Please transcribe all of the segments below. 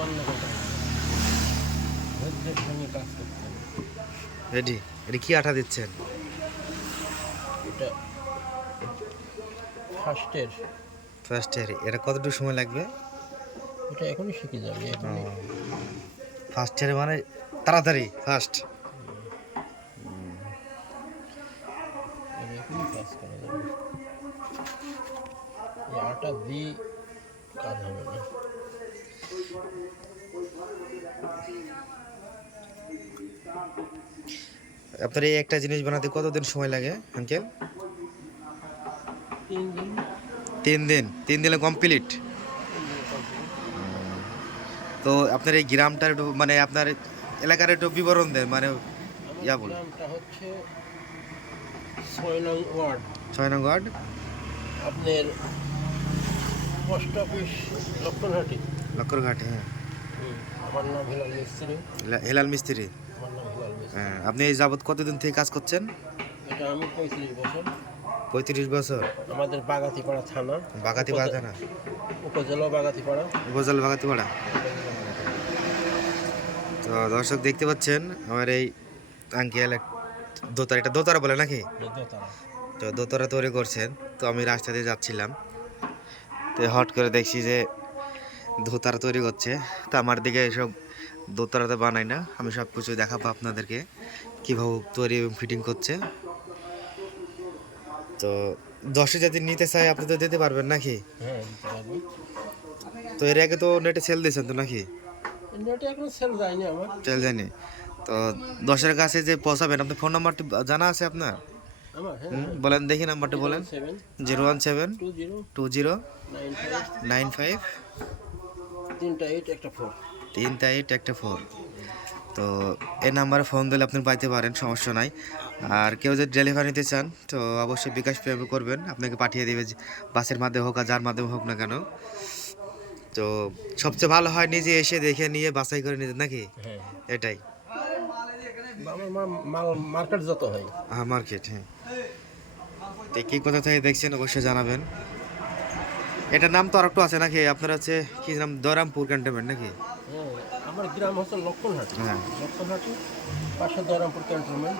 বন্ধ করতে হবে। ধৈর্যের সঙ্গে কাজ করতে হবে। রেডি এটা কি আঠা দিচ্ছেন? এটা ফার্স্টের ফার্স্ট ইয়ার এটা কতটুকু সময় লাগবে? এটা এখনই শিখে যাবে এখনই। ফার্স্ট ইয়ারে মানে তাড়াতাড়ি ফার্স্ট আটা দিয়ে কাজ হবে না। আপনার এই একটা জিনিস বানাতে কতদিন সময় লাগে আঙ্কেল? তিন দিন। তিন দিন কমপ্লিট। তো আপনার এই গ্রামটার একটু মানে আপনার এলাকার একটু বিবরণ দেন মানে ইয়া বলুন। হচ্ছে ছয় নং ওয়ার্ড। ছয় নং ওয়ার্ড। আপনার পোস্ট অফিস লক্ষণহাটি লক্করঘাট হ্যাঁ। আমার নাম হিলাল মিস্ত্রি। হেলাল হ্যাঁ আপনি এই যাবৎ কতদিন থেকে কাজ করছেন? এটা আমি পঁয়ত্রিশ বছর। পঁয়ত্রিশ বছর। আমাদের বাগাতিপাড়া থানা। বাগাতি বাগাতে না উপজেলা বাগাতিপাড়া। গোজাল বাগাতি পাড়া তো দর্শক দেখতে পাচ্ছেন আমার এই আঙ্কেল এক দোতারা এটা দোতারা বলে নাকি? দোতারা তো দোতারা তৈরি করছেন তো আমি রাস্তা দিয়ে যাচ্ছিলাম। তো হট করে দেখছি যে দোতারা তৈরি করছে। তো আমার দিকে এসব দোতারাতে বানাই না। আমি সব কিছু দেখাবো আপনাদেরকে কীভাবে তৈরি এবং ফিটিং করছে। তো দশে যদি নিতে চাই আপনি তো দিতে পারবেন নাকি? হ্যাঁ তো এর আগে তো নেটে সেল দিয়েছেন তো নাকি? সেল যায়নি তো দশের কাছে যে পৌঁছাবেন আপনার ফোন নাম্বারটি জানা আছে আপনার? হ্যাঁ। বলেন দেখি নাম্বারটি বলেন। Zero one seven two zero nine five তিনটা এইট একটা ফোর তিনটা এইট একটা ফোর তো এই নাম্বারে ফোন দিলে আপনি পাইতে পারেন সমস্যা নাই। আর কেউ যদি ডেলিভারি নিতে চান তো অবশ্যই বিকাশ পেমেন্ট করবেন। আপনাকে পাঠিয়ে দেবে যে বাসের মাধ্যমে হোক আর যার মাধ্যমে হোক না কেন। তো সবচেয়ে ভালো হয় নিজে এসে দেখে নিয়ে বাছাই করে নিতে নাকি? হ্যাঁ। এটাই। মার্কেট যত হয়। হ্যাঁ মার্কেট হ্যাঁ। তো কি কোথা থেকে দেখছেন অবশ্যই জানাবেন। এটার নাম তো আর একটু আছে নাকি? আপনার হচ্ছে কি নাম? দয়রামপুর ক্যান্টনমেন্ট নাকি? হ্যাঁ আমার গ্রাম হচ্ছে লক্ষণহাটি। হ্যাঁ। লক্ষণহাটি পাশে দয়রামপুর ক্যান্টনমেন্ট।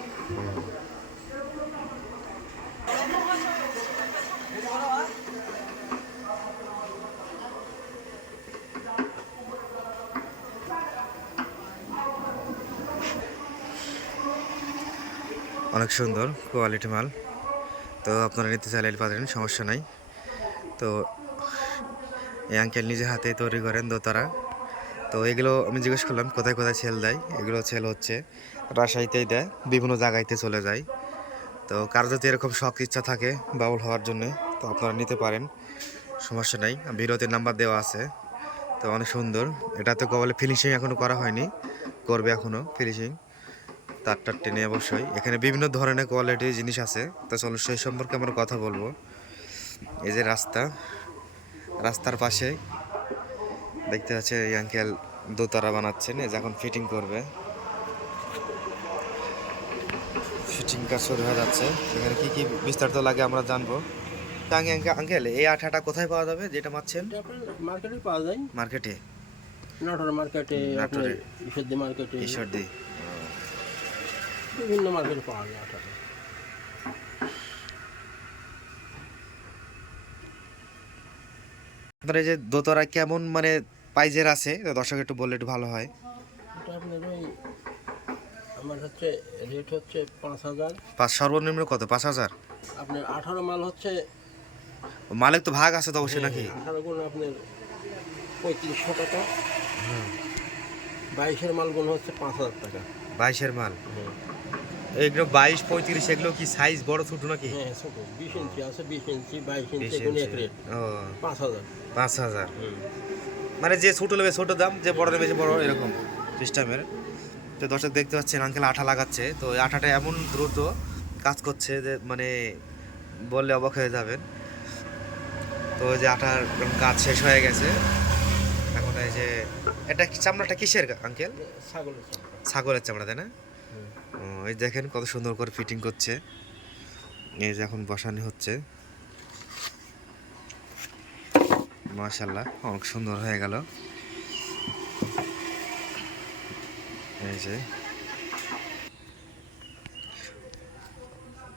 অনেক সুন্দর কোয়ালিটি মাল। তো আপনারা নিতে চাইলে পারেন সমস্যা নাই। তো এই আঙ্কেল নিজে হাতে তৈরি করেন দোতারা। তো এগুলো আমি জিজ্ঞেস করলাম, কোথায় কোথায় সেল দেয়? এগুলো সেল হচ্ছে রাজশাহীতেই দেয়, বিভিন্ন জায়গায়তে চলে যায়। তো কার যদি এরকম শখ, ইচ্ছা থাকে বাউল হওয়ার জন্য, তো আপনারা নিতে পারেন, সমস্যা নেই। বিরতির নাম্বার দেওয়া আছে। তো অনেক সুন্দর। এটাতে কবলে ফিনিশিং এখনও করা হয়নি, করবে এখনও ফিনিশিং তারটার টেনে অবশ্যই। এখানে বিভিন্ন ধরনের কোয়ালিটির জিনিস আছে। তো চলো সেই সম্পর্কে আমরা কথা বলব। এই যে রাস্তা রাস্তার পাশে। দেখতে পাচ্ছে এই আঙ্কেল দোতারা বানাচ্ছেন এই যে এখন ফিটিং করবে। ফিটিং কাজ শুরু হয়ে যাচ্ছে। এখানে কি কি বিস্তারিত লাগে আমরা জানব। আঙ্কেল এই আঠাটা কোথায় পাওয়া যাবে যেটা মারছেন? মার্কেটে পাওয়া যায়। মার্কেটে নাটোর মার্কেটে আপনার। ঈশ্বরদী মার্কেটে ঈশ্বরদি। বিভিন্ন মার্কেটে পাওয়া যায় আটা আপনার এই যে দোতরা কেমন মানে পাইজের আছে? তো দর্শক একটু বললে একটু ভালো হয়। আমার হচ্ছে রেট হচ্ছে পাঁচ হাজার। পাঁচ সর্বনিম্ন কত? পাঁচ হাজার? আপনার আঠারো মাল হচ্ছে মালিক তো ভাগ আছে তো অবশ্যই নাকি? আঠারো গুণ আপনার পঁয়ত্রিশশো টাকা। বাইশের মাল গুণ হচ্ছে পাঁচ হাজার টাকা। বাইশের মাল। হ্যাঁ এগুলো বাইশ পঁয়ত্রিশ এগুলো কি সাইজ বড় ছোট নাকি? হ্যাঁ ছোট। বিশ ইঞ্চি আছে বিশ ইঞ্চি বাইশ ইঞ্চি এগুলো এক রেট ও। পাঁচ হাজার। পাঁচ হাজার। মানে যে ছোট নেবে ছোট দাম যে বড় নেবে যে বড় এরকম সিস্টেমের তো দর্শক দেখতে পাচ্ছেন আঙ্কেল আঠা লাগাচ্ছে। তো এই আঠাটা এমন দ্রুত কাজ করছে যে মানে বললে অবাক হয়ে যাবেন। তো ওই যে আঠার কাজ শেষ হয়ে গেছে। এখন এই যে এটা চামড়াটা কিসের আঙ্কেল ছাগলের ছাগলের চামড়া তাই না? এই দেখেন কত সুন্দর করে ফিটিং করছে। এই যে এখন বসানো হচ্ছে। মাশাল্লাহ অনেক সুন্দর হয়ে গেল। এই যে।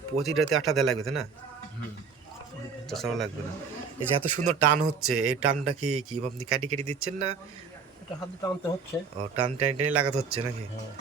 প্রতিটাতে আটা দেওয়া লাগবে তাই না? হুম লাগবে না। এই যে এত সুন্দর টান হচ্ছে এই টানটা কি কি আপনি কাটি কেটে দিচ্ছেন না? হাতে টানতে হচ্ছে। ও টান টান টেনে লাগাতে হচ্ছে নাকি? হ্যাঁ।